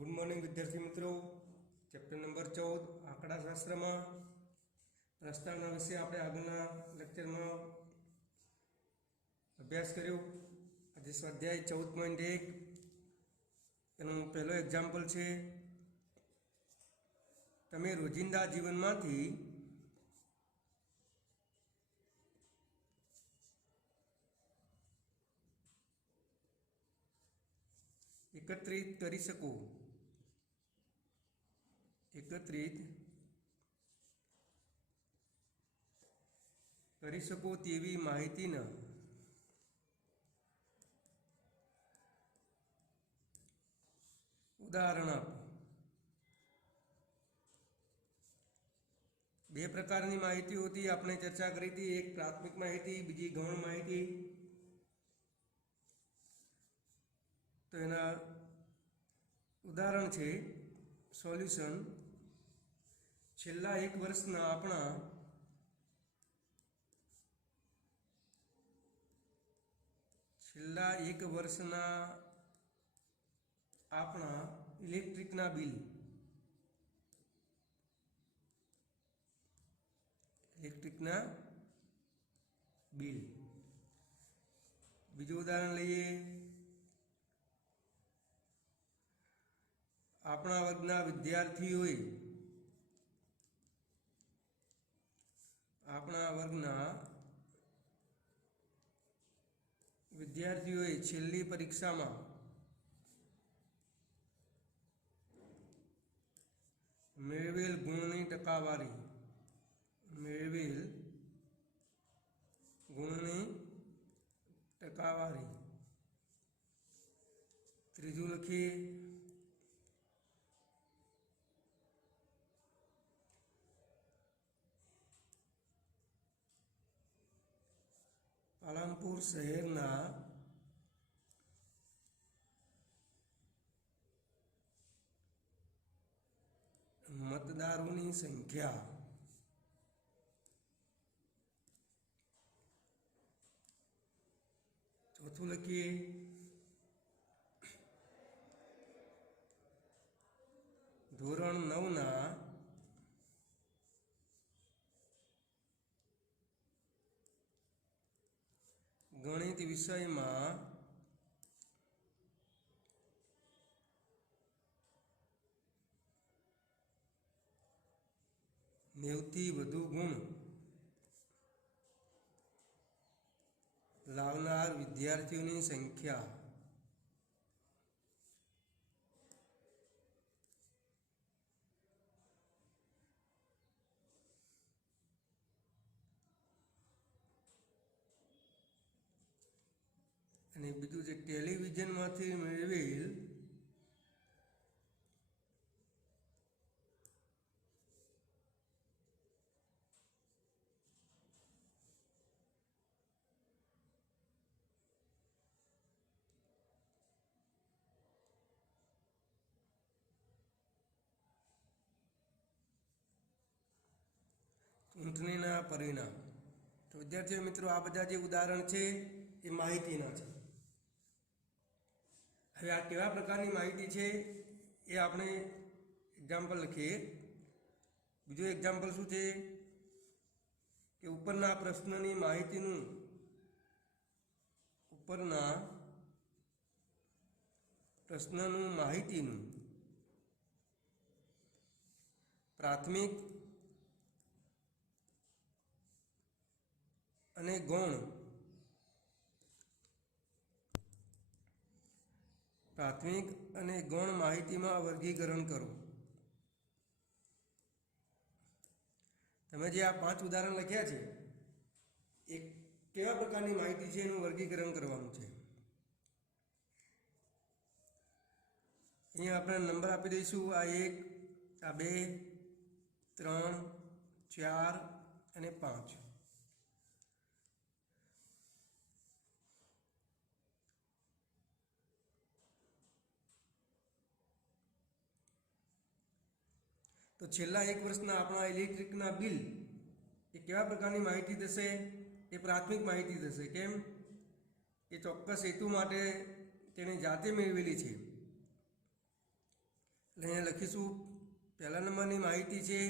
Good morning विद्यार्थी मित्रों। Chapter number 14 आंकड़ाशास्त्र में प्रस्तावना विषय आपणे आगळना लेक्चर में अभ्यास कर्यो। आज स्वाध्याय 14.1 एनु पहलो एक्जाम्पल छे। तमे रोजिंदा जीवनमांथी एकत्रित करी सको तेवी माहितीना उदाहरण आपो। बे प्रकारनी माहिती होती आपणे चर्चा करी थी, एक प्राथमिक माहिती, बीजी गौण माहिती। तो एना उदाहरण छे सोल्यूशन। छेल्ला एक वर्षना आपणा इलेक्ट्रिकना बिल। बीजું उदाहरण लईए। આપણા વર્ગના વિદ્યાર્થીઓએ છેલ્લી પરીક્ષામાં મેળવેલ ગુણની ટકાવારી। ત્રીજું લખીએ પાલનપુર શહેરના मतदारों की संख्या। चौथुं लखीए धोरण 9 ना गणित विषय में 90 થી વધુ ગુણ લાવનાર વિદ્યાર્થીઓની સંખ્યા। અને બીજું જે ટેલિવિઝનમાંથી મેળવેલ ચૂંટણીના પરિણામ। તો વિદ્યાર્થીઓ મિત્રો આ બધા જે ઉદાહરણ છે એ માહિતીના છે। હવે આ કેવા પ્રકારની માહિતી છે એ આપણે એક્ઝામ્પલ લખીએ। બીજું એક્ઝામ્પલ શું છે કે ઉપરના પ્રશ્નની માહિતીનું પ્રાથમિક અને ગૌણ માહિતીમાં વર્ગીકરણ કરો। તમે જે આ 5 ઉદાહરણ લખ્યા છે એ કેવા પ્રકારની માહિતી છે એનું વર્ગીકરણ કરવાનું છે। અહીંયા આપણે નંબર આપી દઈશું, આ 1, આ 2, 3, 4 અને 5। तो छेल्ला एक वर्षना अपना इलेक्ट्रिकना बिल ए केवा प्रकारनी माहिती थशे? ए प्राथमिक माहिती थशे। केम? ए चोक्कस हेतु माटे तेणे जाते मेळवेली छे। અહીંયા લખીશું પહેલા નંબરની માહિતી છે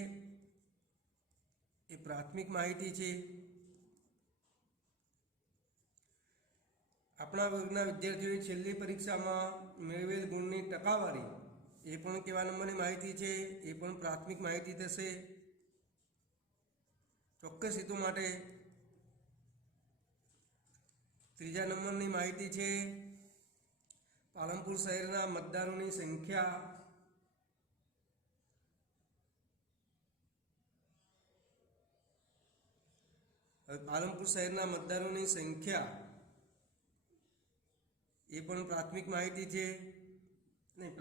એ પ્રાથમિક માહિતી છે. આપણા વર્ગના વિદ્યાર્થીઓએ છેલ્લી પરીક્ષામાં મેળવેલ ગુણની ટકાવારી એ પણ કેવા નંબરની માહિતી છે, એ પણ પ્રાથમિક માહિતી થશે. ચોક્કસ હેતુ માટે ત્રીજા નંબરની માહિતી છે પાલનપુર શહેરના મતદારોની સંખ્યા. હવે પાલનપુર શહેરના મતદારોની સંખ્યા એ પણ પ્રાથમિક માહિતી છે. નહીં,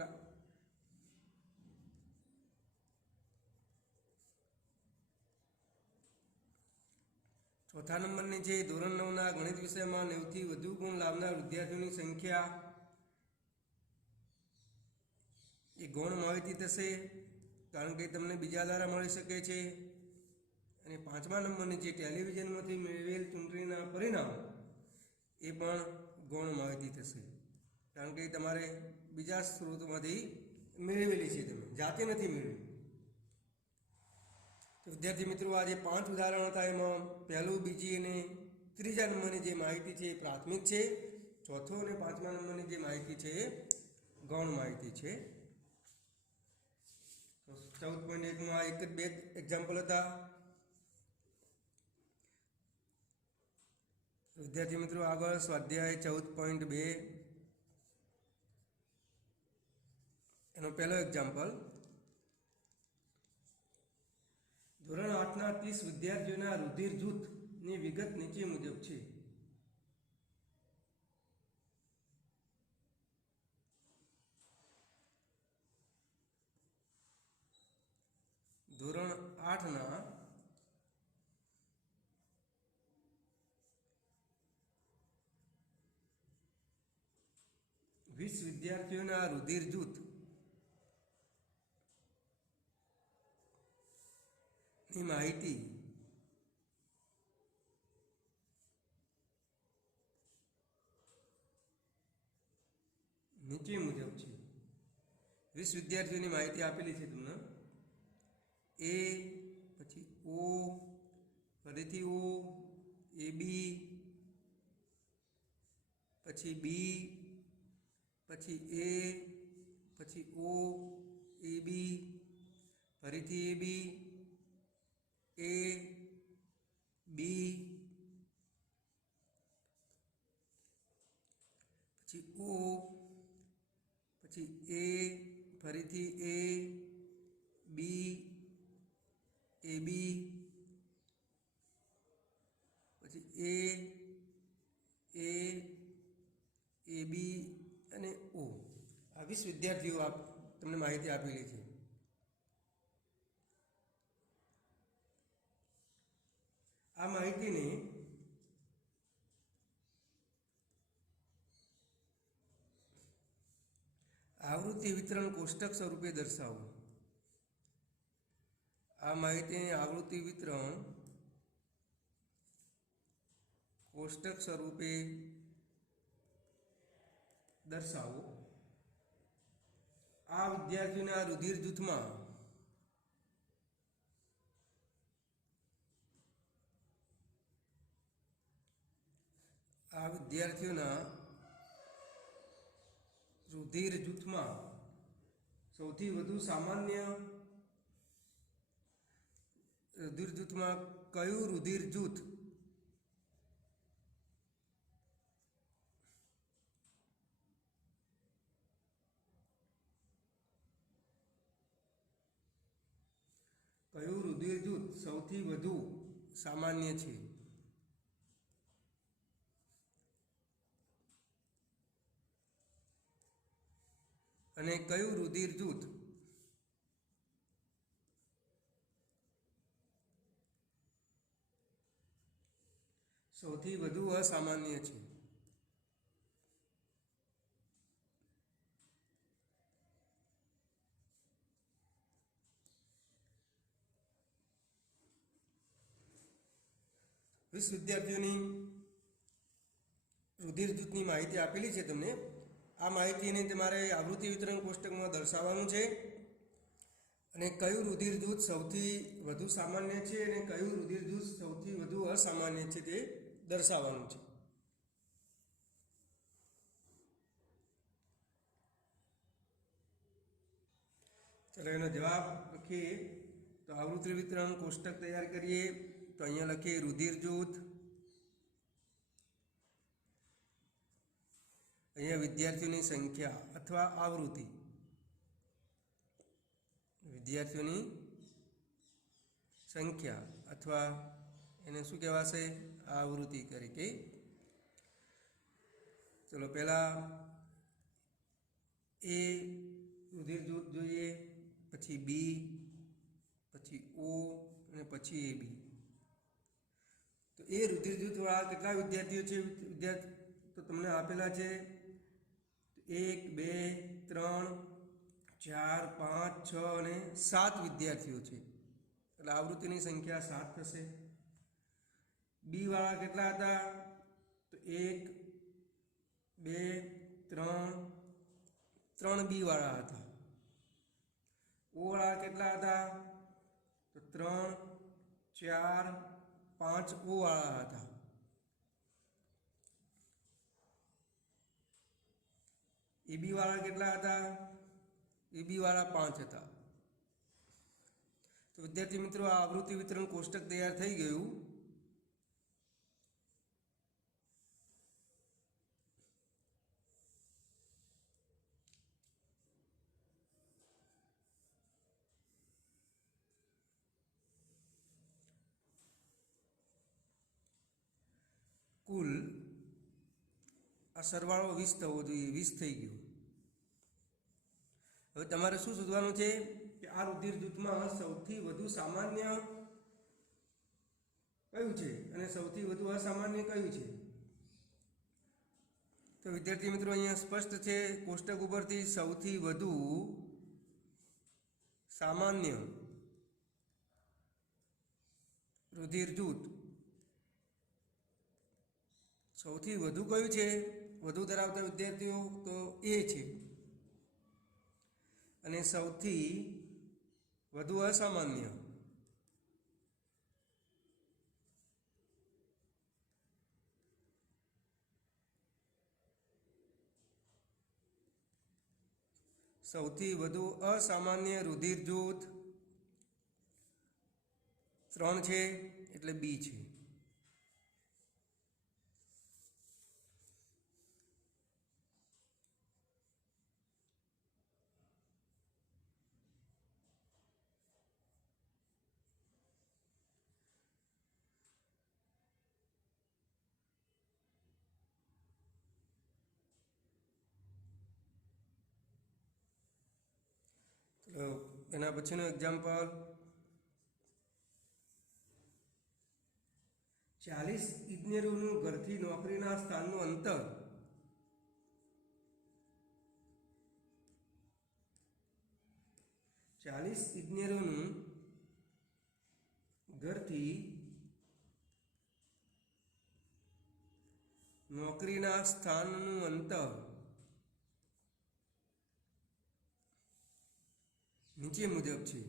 ચોથા નંબરની છે ધોરણ 9ના ગણિત વિષયમાં 90થી વધુ ગુણ લાવનાર વિદ્યાર્થીઓની સંખ્યા. એ ગૌણ માહિતી થશે, કારણ કે તમને બીજા દ્વારા મળી શકે છે. અને પાંચમા નંબરની છે ટેલિવિઝનમાંથી મેળવેલ ચૂંટણીના પરિણામ એ પણ ગૌણ માહિતી થશે, કારણ કે તમારે બીજા સ્ત્રોતમાંથી મેળવેલી છે, તમે જાતે નથી મેળવી. તો વિદ્યાર્થી મિત્રો, આ જે 5 ઉદાહરણ હતા એમાં પહેલું, બીજી અને ત્રીજા નંબરની જે માહિતી છે એ પ્રાથમિક છે. ચોથો અને પાંચમા નંબરની જે માહિતી છે એ ગૌણ માહિતી છે. તો 14.1માં એક જ બે એક્ઝામ્પલ હતા. વિદ્યાર્થી મિત્રો, આગળ સ્વાધ્યાય 14.2 એનો પહેલો એક્ઝામ્પલ. ધોરણ 8ના 30 વિદ્યાર્થીઓના રુધિર જૂથની વિગત નીચે મુજબ છે. ધોરણ 8ના 20 વિદ્યાર્થીઓના રુધિર જૂથ ની માહિતી નીચે મુજબ છે. 20 વિદ્યાર્થીઓની માહિતી આપેલી છે તમને. એ પછી ઓ, ફરીથી ઓ, એ બી, પછી બી, પછી એ, પછી ઓ, એ બી, ફરીથી એ બી, એ બી, પછી ઓ, પછી એ, ફરીથી એ બી, એ બી, પછી એ બી અને ઓ. આ 20 વિદ્યાર્થીઓ તમને માહિતી આપેલી છે. આ માહિતીને આવૃત્તિ વિતરણ કોષ્ટક સ્વરૂપે દર્શાવો. આ માહિતીને આવૃત્તિ વિતરણ કોષ્ટક સ્વરૂપે દર્શાવો. આ વિદ્યાર્થીઓના રુધિર જૂથમાં સૌથી વધુ સામાન્ય રુધિર જૂથમાં કયું રુધિર જૂથ સૌથી વધુ સામાન્ય છે. અને કયું રુધિર જૂથ સૌથી વધુ અસામાન્ય છે. વીસ વિદ્યાર્થીઓની રુધિર જૂથની માહિતી આપેલી છે તમને. આ માહિતીને તમારે આવૃત્તિ વિતરણ કોષ્ટકમાં દર્શાવવાનું છે. અને કયું રુધિર જૂથ સૌથી વધુ સામાન્ય છે અને કયું રુધિર જૂથ સૌથી વધુ અસામાન્ય છે તે દર્શાવવાનું છે. ચલો એનો જવાબ લખીએ તો આવૃત્તિ વિતરણ કોષ્ટક તૈયાર કરીએ તો અહીંયા લખીએ રુધિર જૂથ, અહીંયા વિદ્યાર્થીઓની સંખ્યા અથવા આવૃત્તિ, વિદ્યાર્થીઓની સંખ્યા અથવા એને શું કહેવાશે આવૃત્તિ તરીકે. ચલો પહેલા એ રુધિર જૂથ જોઈએ, પછી બી, પછી ઓ અને પછી એ બી. તો એ રુધિર જૂથવાળા કેટલા વિદ્યાર્થીઓ છે? તો તમને આપેલા છે 1 2 3 4 5 6 અને 7 વિદ્યાર્થીઓ છે, એટલે આવૃત્તિની સંખ્યા 7 થશે. બી વાળા કેટલા હતા? તો 1 2 3 બી વાળા હતા. ઓ વાળા કેટલા હતા? તો 3 4 5 ઓ વાળા હતા. એબી વાળા કેટલા હતા? એબી વાળા 5 હતા. તો વિદ્યાર્થી મિત્રો, આ આવૃત્તિ વિતરણ કોષ્ટક તૈયાર થઈ ગયું. કુલ આ સરવાળો 20 થવો જોઈએ, 20 થઈ ગયો. હવે તમારે શું શોધવાનું છે કે આ રુધિર જૂથમાં સૌથી વધુ સામાન્ય કયું છે અને સૌથી વધુ અસામાન્ય કયું છે. તો વિદ્યાર્થી મિત્રો, અહીંયા સ્પષ્ટ છે કોષ્ટક ઉપરથી સૌથી વધુ સામાન્ય રુધિર જૂથ સૌથી વધુ કયું છે વધુ ધરાવતા વિદ્યાર્થીઓ? તો એ છે. અને સૌથી વધુ અસામાન્ય સૌથી વધુ અસામાન્ય રુધિર જૂથ 3 છે, એટલે બી છે. તો એના પછીનું એક્ઝામ્પલ, 40 ઇજનેરોનું ઘરથી નોકરીના સ્થાનનું અંતર 40 ઇજનેરોનું ઘરથી નોકરીના સ્થાનનું અંતર નીચે મુજબ છે.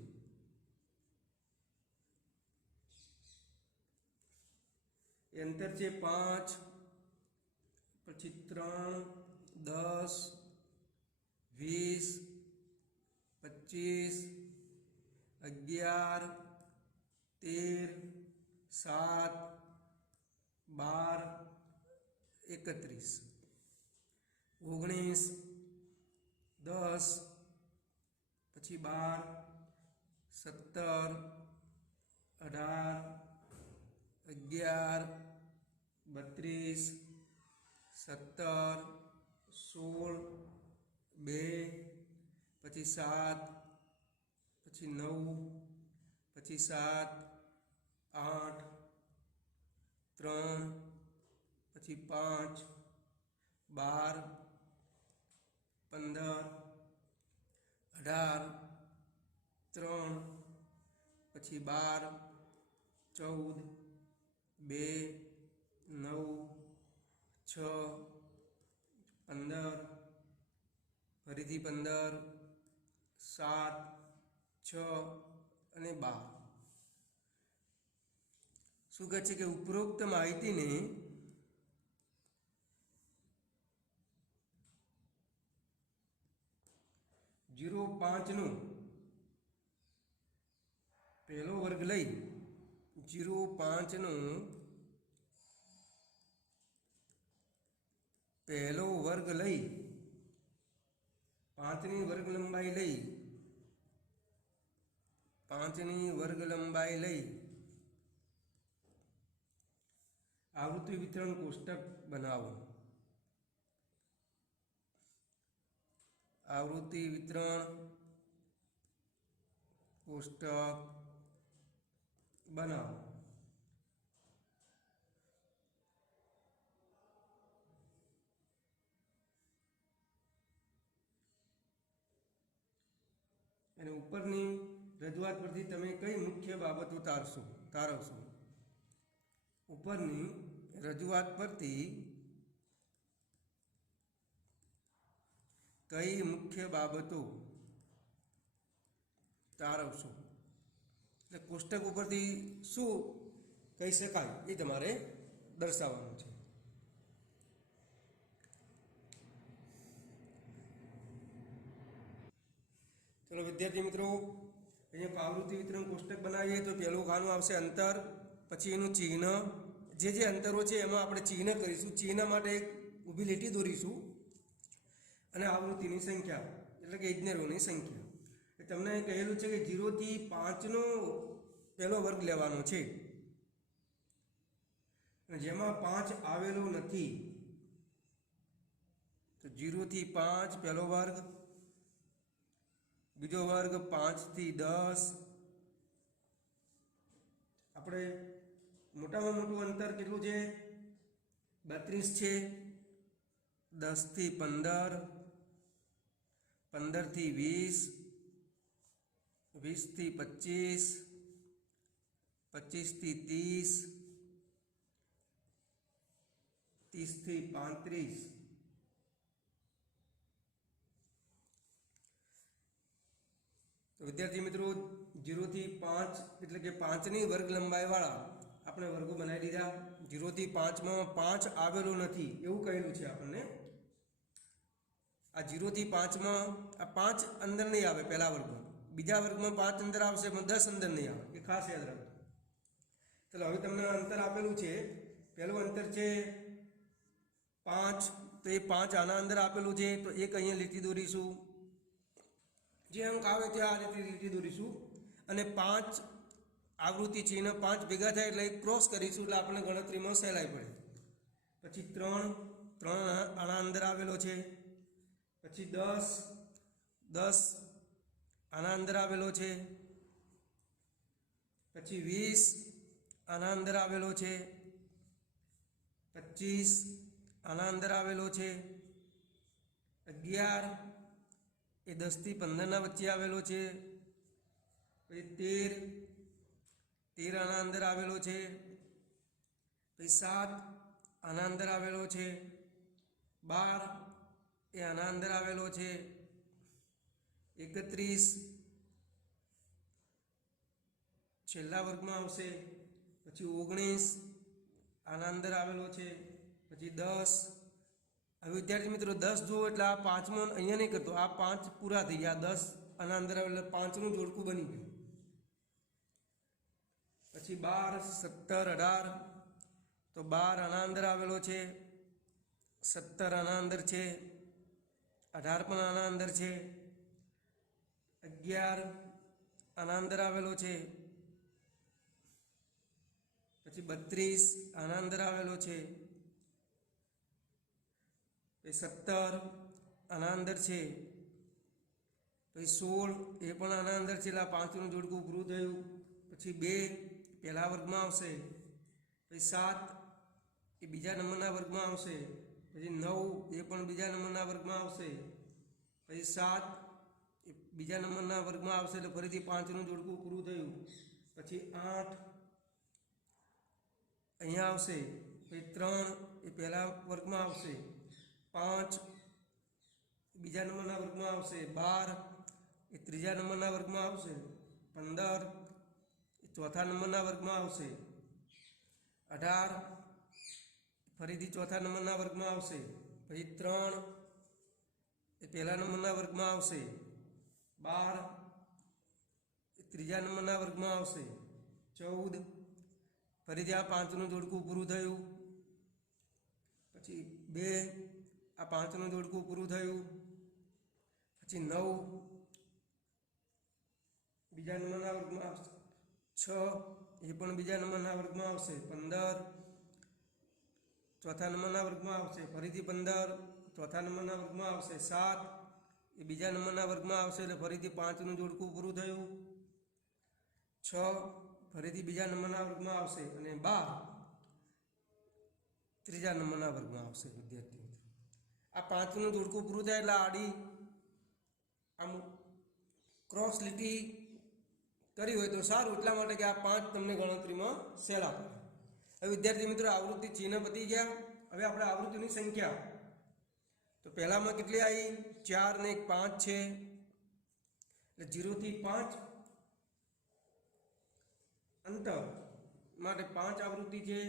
એ અંતર છે 5, પછી 3, 10, 20, 25, 11, 13, 7, 12, 31, 19, 10, પછી 12, 17, 18, 11, 32, 17, 16, 2, પછી 7, પછી 9, પછી 7, 8, 3, પછી 5, 12, 15, 18, 3, પછી 12, 14, 2, 9, 6, 15, ફરીથી 15, 7, 6 અને 12 શું કહે છે કે ઉપરોક્ત માહિતીને જીરો 5નો પહેલો વર્ગ લઈ 0.5નો પહેલો વર્ગ લઈ 5ની વર્ગ લંબાઈ લઈ 5ની વર્ગ લંબાઈ લઈ આવૃત્તિ વિતરણ કોષ્ટક બનાવો. આવૃત્તિ વિતરણ કોષ્ટક બનાવો. અને ઉપરની રજૂઆત પરથી તમે કઈ મુખ્ય બાબતો તારવશો? ઉપરની રજૂઆત પરથી કઈ મુખ્ય બાબતો તારવશો? એટલે કોષ્ટક ઉપરથી શું કહી શકાય એ તમારે દર્શાવવાનું છે. ચલો વિદ્યાર્થી મિત્રો, અહીંયા આવૃત્તિ વિતરણ કોષ્ટક બનાવીએ તો પહેલું ખાનું આવશે અંતર, પછી એનું ચિહ્ન. જે અંતરો છે એમાં આપણે ચિહ્ન કરીશું. ચિહ્ન માટે એક ઊભી લીટી દોરીશું અને આવૃત્તિની સંખ્યા એટલે કે ઇજનેરોની સંખ્યા. તમને કહેલું છે કે 0 થી 5નો પહેલો વર્ગ લેવાનો છે, જેમાં 5 આવેલો નથી. તો 0 થી 5 પહેલો વર્ગ, બીજો વર્ગ 5 થી 10. આપણે મોટામાં મોટું અંતર કેટલું છે? 32 છે. 10 થી 15, 15 થી 20, 20 થી 25, 25 થી 30, 30 થી 35. તો વિદ્યાર્થી મિત્રો, 0 થી 5 એટલે કે 5ની વર્ગ લંબાઈવાળા આપણે વર્ગો બનાવી દીધા. 0 થી 5માં 5 આવેલો નથી એવું કહેલું છે આપણને. આ 0 થી 5માં આ 5 અંદર નહીં આવે પહેલા વર્ગમાં, બીજા વર્ગમાં 5 અંદર આવશે પણ 10 અંદર નહીં આવે, એ ખાસ યાદ રાખજો. ચલો હવે તમને અંતર આપેલું છે. પહેલું અંતર છે 5, તો એ 5 આના અંદર આપેલું છે, તો એક અહીંયા લીટી દોરીશું. જે અંક આવે ત્યાં આ લીટી દોરીશું અને 5 આવૃત્તિ ચિહ્ન 5 ભેગા થાય એટલે ક્રોસ કરીશું એટલે આપણે ગણતરીમાં સહેલાઈ પડે. પછી 3 આના અંદર આવેલો છે. પછી 10 આના અંદર આવેલો છે. પછી 20 આના અંદર આવેલો છે. 25 આના અંદર આવેલો છે. 11 એ 10 થી 15ના વચ્ચે આવેલો છે. પછી 13 આના અંદર આવેલો છે. પછી 7 આના અંદર આવેલો છે. 12 એ આના અંદર આવેલો છે. 31 છેલ્લા વર્ગમાં આવશે. પછી 19 આના અંદર આવેલો છે. પછી 10. હવે વિદ્યાર્થી મિત્રો 10 જુઓ એટલે આ 5મો અહીંયા નહીં કરતો, આ 5 પૂરા થઈ ગયા. 10 આના અંદર આવે એટલે 5નું જોડકું બની ગયું. પછી 12, 17, 18, તો 12 આના અંદર આવેલો છે. 17 આના અંદર છે. 18 પણ આના અંદર છે. 11 આના અંદર આવેલો છે. પછી 32 આના અંદર આવેલો છે. પછી 17 આના અંદર છે. પછી 16 એ પણ આના અંદર છે એટલે આ 5નું જોડકું પૂરું થયું. પછી 2 પહેલા વર્ગમાં આવશે. પછી 7 એ બીજા નંબરના વર્ગમાં આવશે. પછી 9 એ પણ બીજા નંબરના વર્ગમાં આવશે. પછી 7 એ બીજા નંબરના વર્ગમાં આવશે એટલે ફરીથી 5નું જોડકું પૂરું થયું. પછી 8 અહીંયા આવશે. પછી 3 એ પહેલા વર્ગમાં આવશે. 5 બીજા નંબરના વર્ગમાં આવશે. 12 એ ત્રીજા નંબરના વર્ગમાં આવશે. 15 એ ચોથા નંબરના વર્ગમાં આવશે, 18 ફરીથી ચોથા નંબરના વર્ગમાં આવશે, પછી 3 એ પહેલા નંબરના વર્ગમાં આવશે, 12 એ ત્રીજા નંબરના વર્ગમાં આવશે, 14 ફરીથી આ 5નું જોડકું પૂરું થયું, પછી 2 આ 5નું જોડકું પૂરું થયું, પછી 9 બીજા નંબરના વર્ગમાં આવશે, 6 એ પણ બીજા નંબરના વર્ગમાં આવશે, 15 ચોથા નંબરના વર્ગમાં આવશે, ફરીથી 15 ચોથા નંબરના વર્ગમાં આવશે, 7 એ બીજા નંબરના વર્ગમાં આવશે એટલે ફરીથી 5નું જોડકું પૂરું થયું, 6 ફરીથી બીજા નંબરના વર્ગમાં આવશે અને 12 ત્રીજા નંબરના વર્ગમાં આવશે. વિદ્યાર્થી મિત્રો આ 5નું જોડકું પૂરું થાય એટલે આડી આમ ક્રોસ લીટી કરી હોય તો સારું, એટલા માટે કે આ 5 તમને ગણતરીમાં સહેલા પડે. હવે વિદ્યાર્થી મિત્રો આવૃત્તિ ચિહ્ન પતી ગયા. હવે આપણે આવૃત્તિની સંખ્યા તો પહેલામાં કેટલી આવી? 4 ને 1 5 છે એટલે 0 થી 5 અંતર માટે 5 આવૃત્તિ છે.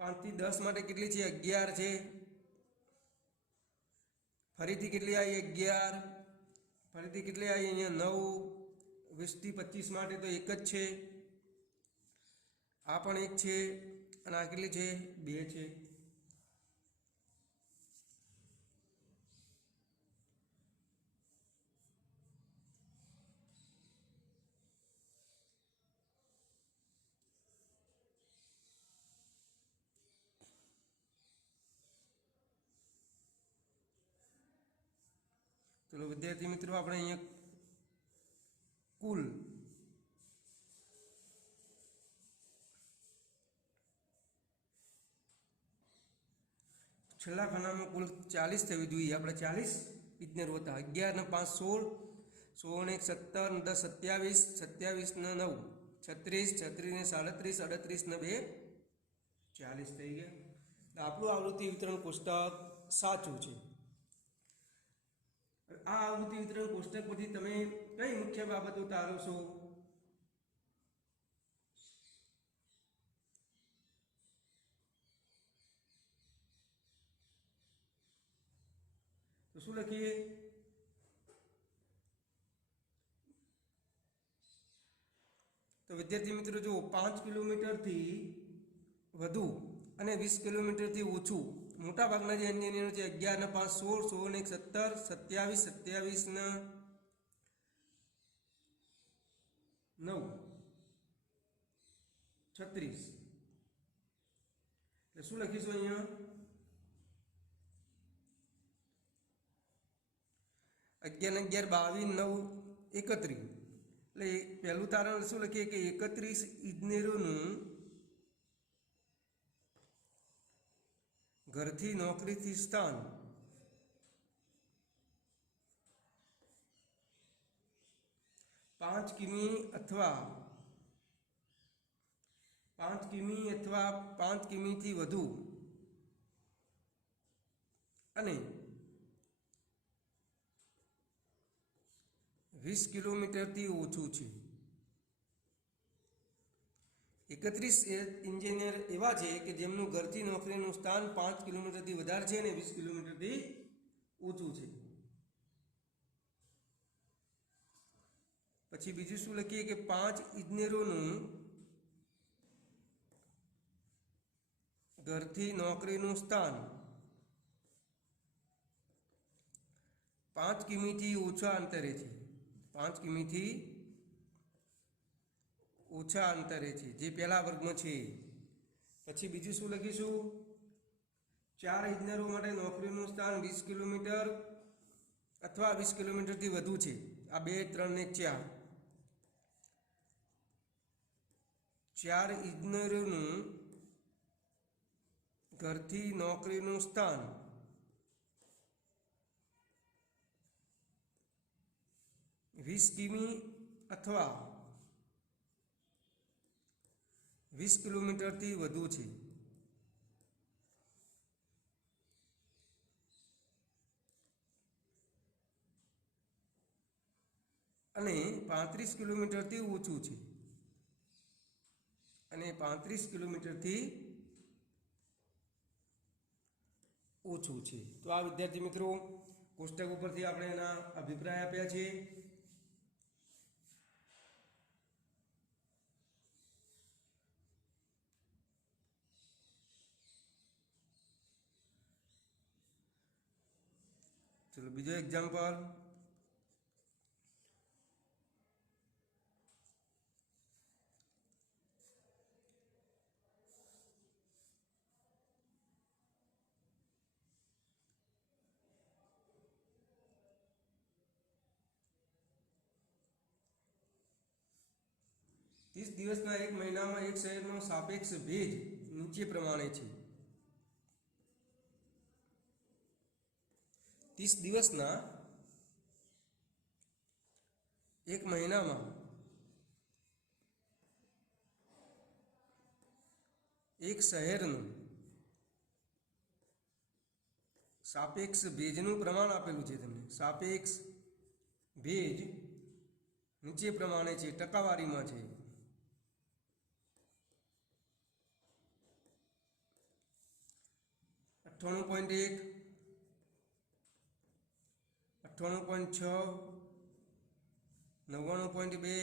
5 થી 10 માટે કેટલી છે? 11 છે. ફરીથી કેટલી આવી? 11. ફરીથી કેટલી આવી? અહીંયા 9. 20 થી 25 માટે તો એક જ છે, આ પણ 1 છે અને આ કેટલી છે? 2 છે. ચલો વિદ્યાર્થી મિત્રો આપણે અહીંયા કુલ છેલ્લા ખાનામાં કુલ 40 થવી જોઈએ. આપણે 40 ઇજનેરો હતા. 11 ને 5 16, 16 ને 1 17, 27 ને 9 36, 36 ને 37, 38 ને 2 40 થઈ ગયા. આપણું આવૃત્તિ વિતરણ કોષ્ટક સાચું છે. આ આવૃત્તિ વિતરણ કોષ્ટક પરથી તમે કઈ મુખ્ય બાબતો તારો છો? તો શું લખીએ? તો વિદ્યાર્થી મિત્રો જો 5 કિલોમીટરથી વધુ અને 20 કિલોમીટરથી ઓછું મોટાભાગના જે એન્જિનિયરો છે 11 ને 5 16, 16 ને 1 17, 27, 27 ને 9 36 એટલે શું લખીશું અહીંયા? 11 ને 11 22 9 31 એટલે પહેલું તારણ શું લખીએ કે 31 ઇજનેરોનું ઘરથી નોકરીથી સ્થાન 5 કિમી અથવા 5 કિમીથી વધુ અને 20 કિલોમીટરથી ઓછું છે. 31 એન્જિનિયર એવા છે કે જેમનું ઘરથી નોકરીનું સ્થાન 5 કિલોમીટરથી વધારે છે અને 20 કિલોમીટરથી ઓછું છે. પછી બીજું શું લખીએ કે 5 ઇજનેરોનું ઘરથી નોકરીનું સ્થાન 5 કિમીથી ઓછા અંતરે છે. 5 કિમીથી ઓછા અંતરે છે, જે પહેલા વર્ગમાં છે. પછી બીજું શું લખીશું? 4 ઇજનેરો માટે નોકરીનું સ્થાન 20 કિલોમીટર અથવા 20 કિલોમીટરથી વધુ છે. આ 2 3 ને 4 4 ઇજનેરોનું ઘરથી નોકરીનું સ્થાન 20 કિમી અથવા 20 કિલોમીટરથી વધુ છે. અને 35 કિલોમીટરથી ઓછું છે, અને 35 કિલોમીટરથી ઓછું છે. તો આ વિદ્યાર્થી મિત્રો કોષ્ટક ઉપરથી આપણે એના અભિપ્રાય આપ્યા છે. ચલો બીજો એક્ઝામ્પલ. तीस દિવસના એક મહિનામાં એક શહેરનો સાપેક્ષ ભેજ નીચે પ્રમાણે છે. 30 દિવસના એક મહિનામાં એક શહેરનું સાપેક્ષ ભેજનું પ્રમાણ આપેલું છે તમને. સાપેક્ષ ભેજ નીચે પ્રમાણે છે, ટકાવારીમાં છે. 98.1, 98.6, 99.2,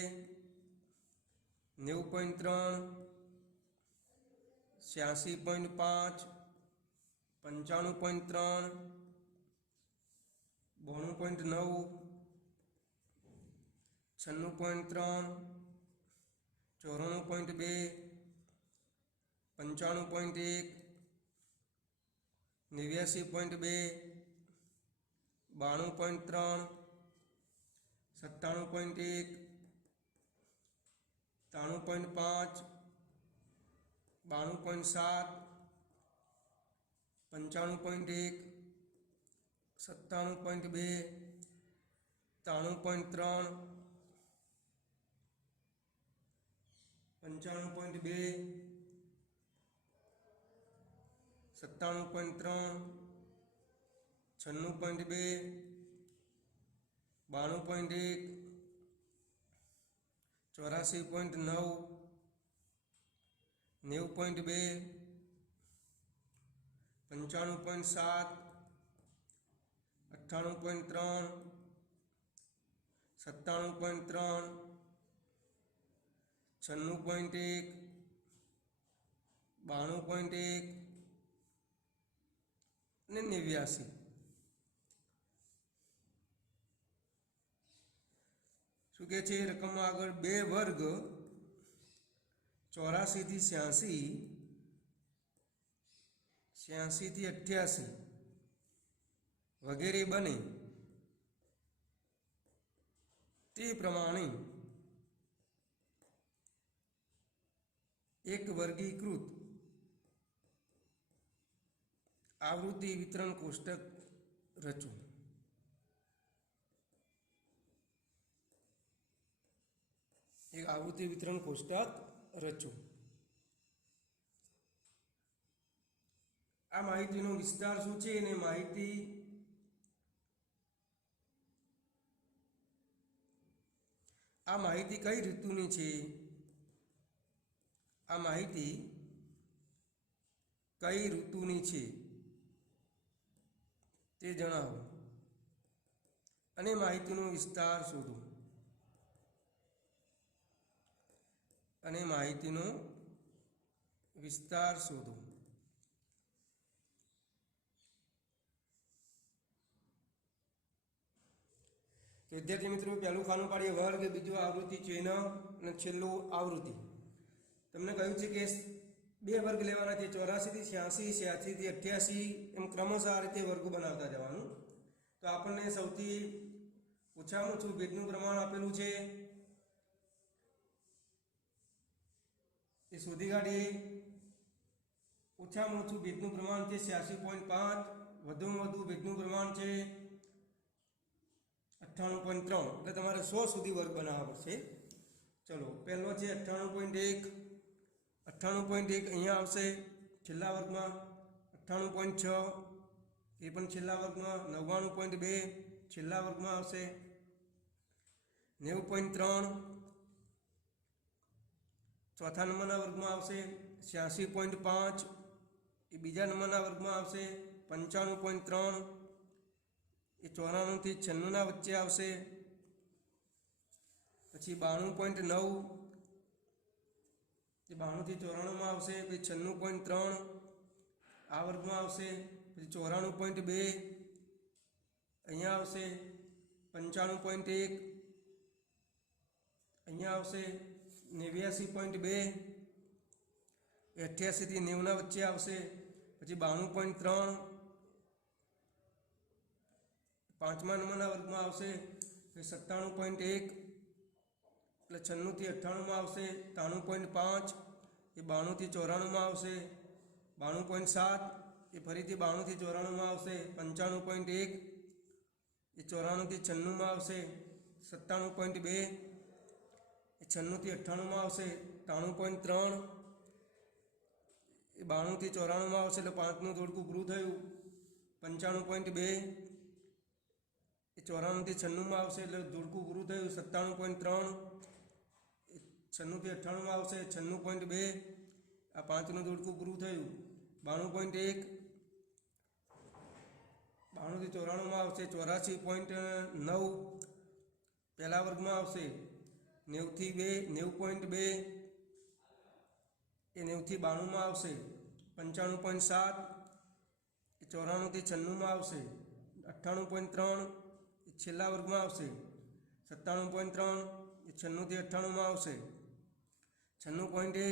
90.3, 86.5, 95.3, 92.9, 96.3, 94.2, 95.1, 89.2, 92.3, 97.1, 93.5, 92.7, 95.1, 97.2, 93.3, 95.2, 97.3, 96.2, 92.1, 84.9, 90.2, 95.7, 98.3, 97.3, 96.1, 92.1 અને 89. શું કહે છે રકમમાં આગળ? બે વર્ગ 84 થી 86, 86 થી 88 વગેરે બને તે પ્રમાણે એક વર્ગીકૃત આવૃત્તિ વિતરણ કોષ્ટક રચો. એક આવૃત્તિ વિતરણ કોષ્ટક રચો. આ માહિતીનો વિસ્તાર શું છે અને આ માહિતી કઈ ઋતુની છે? આ માહિતી કઈ ઋતુની છે તે જણાવો અને માહિતીનો વિસ્તાર શોધો. અને માહિતીનો વિસ્તાર શોધો. તો વિદ્યાર્થી મિત્રો પહેલું ખાનું પાડીએ વર્ગ, બીજું આવૃત્તિ ચિહ્ન અને છેલ્લું આવૃત્તિ. તમને કહ્યું છે કે બે વર્ગ લેવાના છે, 84 થી 86, 86 થી 88, એમ ક્રમશઃ આ રીતે વર્ગો બનાવતા જવાનું. તો આપણને સૌથી ઓછામાં ઓછું ભેજનું પ્રમાણ આપેલું છે એ શોધી કાઢીએ. ઓછામાં ઓછું ભેજનું પ્રમાણ છે 86.5, વધુમાં વધુ ભેજનું પ્રમાણ છે 98.3. એટલે તમારે 100 સુધી વર્ગ બનાવવા પડશે. ચલો પહેલો છે 98.1. 98.1 અહીંયા આવશે છેલ્લા વર્ગમાં. 98.6 એ પણ છેલ્લા વર્ગમાં. 99.2 છેલ્લા વર્ગમાં આવશે. 90.3 ચોથા નંબરના વર્ગમાં આવશે. 86.5 એ બીજા નંબરના વર્ગમાં આવશે. 95.3 એ 94 થી 96 વચ્ચે આવશે. પછી 92.9 એ 92 થી 94 માં આવશે. પછી 96.3 આ વર્ગમાં આવશે. પછી 94.2 અહીંયા આવશે. 95.1 અહીંયા આવશે. 89.2 88 થી 90 વચ્ચે આવશે. પછી 92.3 પાંચમા નંબરના વર્ગમાં આવશે. પછી 97.1 એટલે 96 થી 98 માં આવશે. 93.5 એ 92 થી 94 માં આવશે. 92.7 એ ફરીથી 92 થી 94 માં આવશે. 95.1 એ 94 થી 96 માં આવશે. 97.2 એ 96 થી 98 માં આવશે. 93.3 એ 92 થી 94 માં આવશે. એટલે 5નું જોડકું પૂરું થયું. 95.2 એ 94 થી 96 માં આવશે. એટલે જોડકું પૂરું થયું. 97.3 એ 96 થી 98 માં આવશે. 96.2 આ 5નું જોડકું પૂરું થયું. 92.1 92 થી 94 માં આવશે. 84.9 પહેલા વર્ગમાં આવશે. 90 થી 2 90.2 એ 90 થી 92 માં આવશે. 95.7 એ 94 થી 96 માં આવશે. 98.3 એ છેલ્લા વર્ગમાં આવશે. 97.3 એ 96 થી 98 માં આવશે. 96.1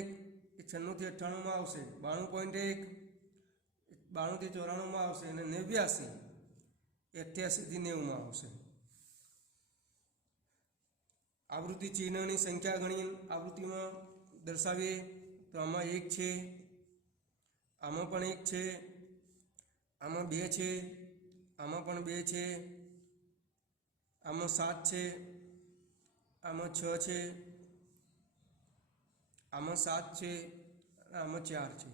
એ 96 થી 98 માં આવશે. 92.1 એ 92 થી 94 માં આવશે. અને 89 એ 88 થી 90 માં આવશે. આવૃત્તિ ચિહ્નની સંખ્યા ગણી આવૃત્તિમાં દર્શાવીએ તો આમાં 1 છે, આમાં પણ 1 છે, આમાં 2 છે, આમાં પણ 2 છે, આમાં 7 છે, આમાં 6 છે, આમાં 7 છે, આમાં 4 છે.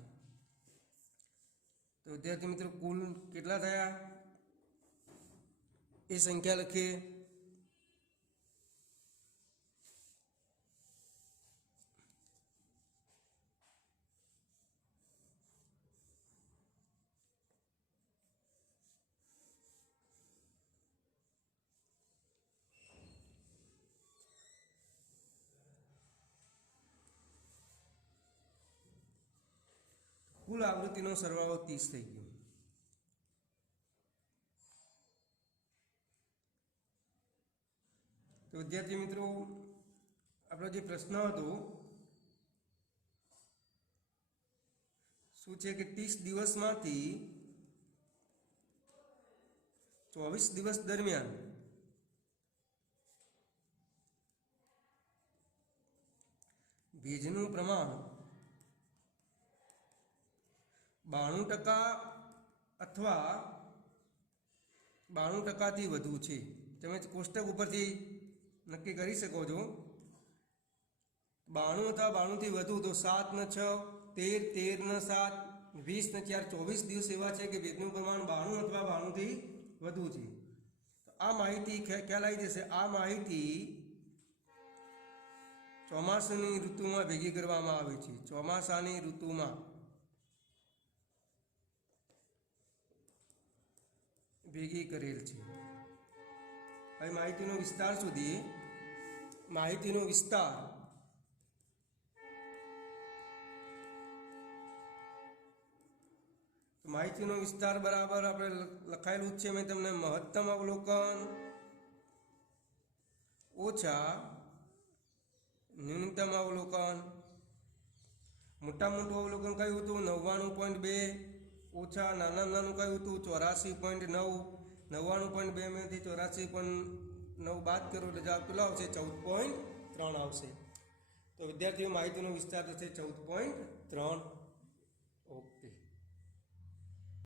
તો વિદ્યાર્થી મિત્રો કુલ કેટલા થયા એ સંખ્યા લખીએ. કુલ આવૃત્તિનો સરવાળો 30 થઈ ગયો. તો વિદ્યાર્થી મિત્રો આપણો જે પ્રશ્ન હતો શું છે કે 30 દિવસમાંથી 24 દિવસ દરમિયાન ભેજનું પ્રમાણ 92% અથવા 92%થી વધુ છે. તમે કોષ્ટક ઉપરથી નક્કી કરી શકો છો. 92 અથવા 92થી વધુ તો 7 ને 6 13, 13 ને 7 20 ને 4 24 દિવસ એવા છે કે ભેજનું પ્રમાણ 92 અથવા 92થી વધુ છે. તો આ માહિતી ખ્યાલ આવી જશે. આ માહિતી ચોમાસાની ઋતુમાં ભેગી કરવામાં આવે છે. ચોમાસાની ઋતુમાં ભેગી કરેલ છે. હવે માહિતીનો વિસ્તાર સુધી માહિતીનો વિસ્તાર માહિતીનો વિસ્તાર બરાબર આપણે લખાયેલું જ છે. મેં તમને મહત્તમ અવલોકન ઓછા ન્યૂનતમ અવલોકન. મોટા મોટું અવલોકન કયું હતું 99.2 ઓછા નાનું કયું હતું 84.9. 99.2 માંથી 84.9 બાદ કરો એટલે જવાબ કેટલો આવશે 14.3 આવશે. તો વિદ્યાર્થીઓ માહિતીનો વિસ્તાર થશે 14.3.